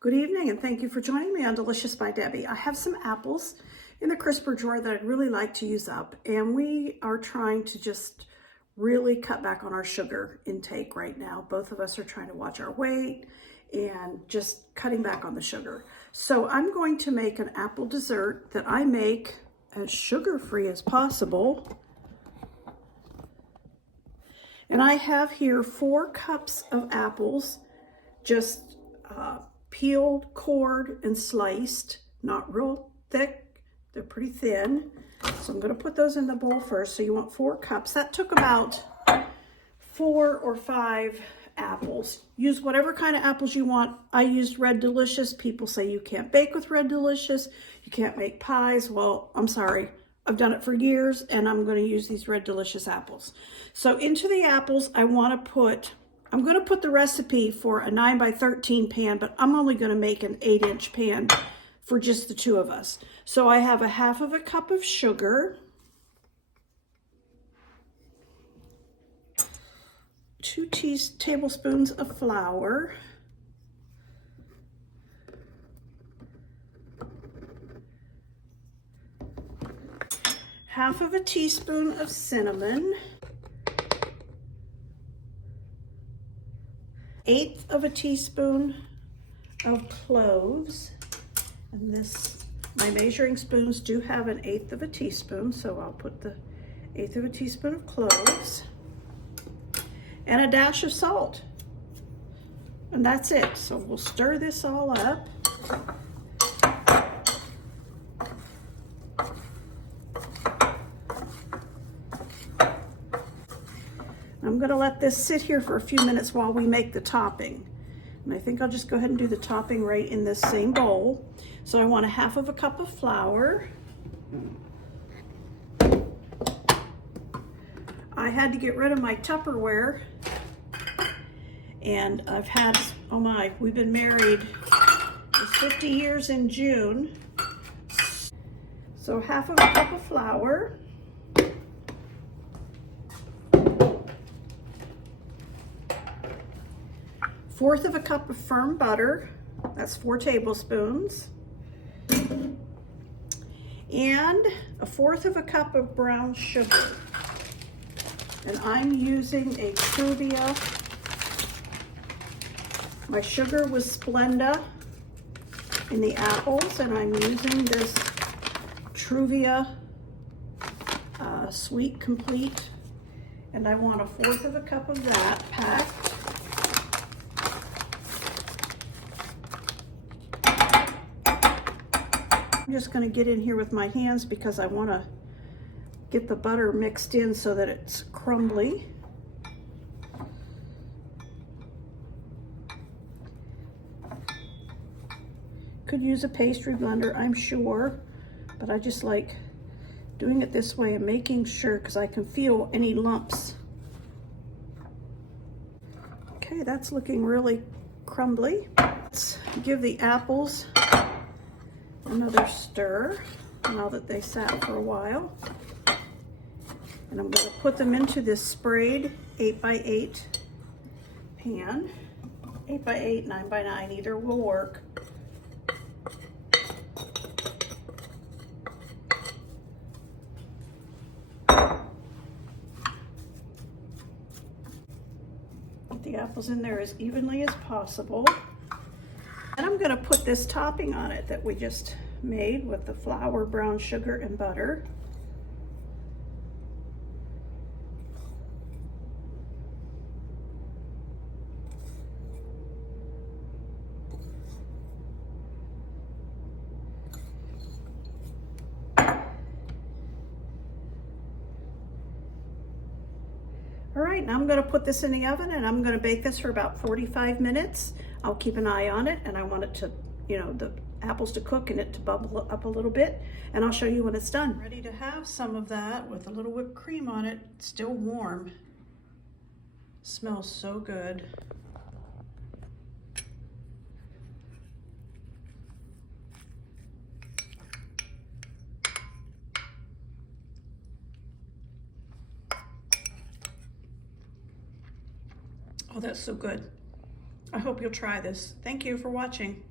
Good evening, and thank you for joining me on Delicious by Debbie. I have some apples in the crisper drawer that I'd really like to use up, and we are trying to just really cut back on our sugar intake right now. Both of us are trying to watch our weight and just cutting back on the sugar. So I'm going to make an apple dessert that I make as sugar-free as possible. And I have here 4 cups of apples, just peeled, cored, and sliced, not real thick, they're pretty thin. So I'm going to put those in the bowl first. So you want 4 cups. That took about 4 or 5 apples. Use whatever kind of apples you want. I used Red Delicious. People say you can't bake with Red Delicious, you can't make pies. Well, I'm sorry. I've done it for years, and I'm going to use these Red Delicious apples. So into the apples, I'm going to put the recipe for a 9 by 13 pan, but I'm only going to make an 8-inch pan for just the 2 of us. So I have a half of a cup of sugar, 2 tablespoons of flour, half of a teaspoon of cinnamon, 1/8 of a teaspoon of cloves, and my measuring spoons do have an 1/8 of a teaspoon, so I'll put the 1/8 of a teaspoon of cloves, and a dash of salt, and that's it. So we'll stir this all up. I'm going to let this sit here for a few minutes while we make the topping. And I think I'll just go ahead and do the topping right in this same bowl. So I want a half of a cup of flour. I had to get rid of my Tupperware. And I've had, oh my, we've been married, it's 50 years in June. So half of a cup of flour. 1/4 of a cup of firm butter, that's 4 tablespoons, and a 1/4 of a cup of brown sugar. And I'm using a Truvia. My sugar was Splenda in the apples, and I'm using this Truvia Sweet Complete, and I want a 1/4 of a cup of that packed. I'm just going to get in here with my hands because I want to get the butter mixed in so that it's crumbly. Could use a pastry blender, I'm sure, but I just like doing it this way and making sure because I can feel any lumps. Okay, that's looking really crumbly. Let's give the apples another stir now that they sat for a while. And I'm going to put them into this sprayed 8 by 8 pan. 8 by 8, 9 by 9, either will work. Get the apples in there as evenly as possible. And I'm going to put this topping on it that we just made with the flour, brown sugar, and butter. All right, now I'm going to put this in the oven, and I'm going to bake this for about 45 minutes. I'll keep an eye on it, and I want it to, the apples to cook and it to bubble up a little bit, and I'll show you when it's done. Ready to have some of that with a little whipped cream on it. It's still warm. Smells so good. Oh, that's so good. I hope you'll try this. Thank you for watching.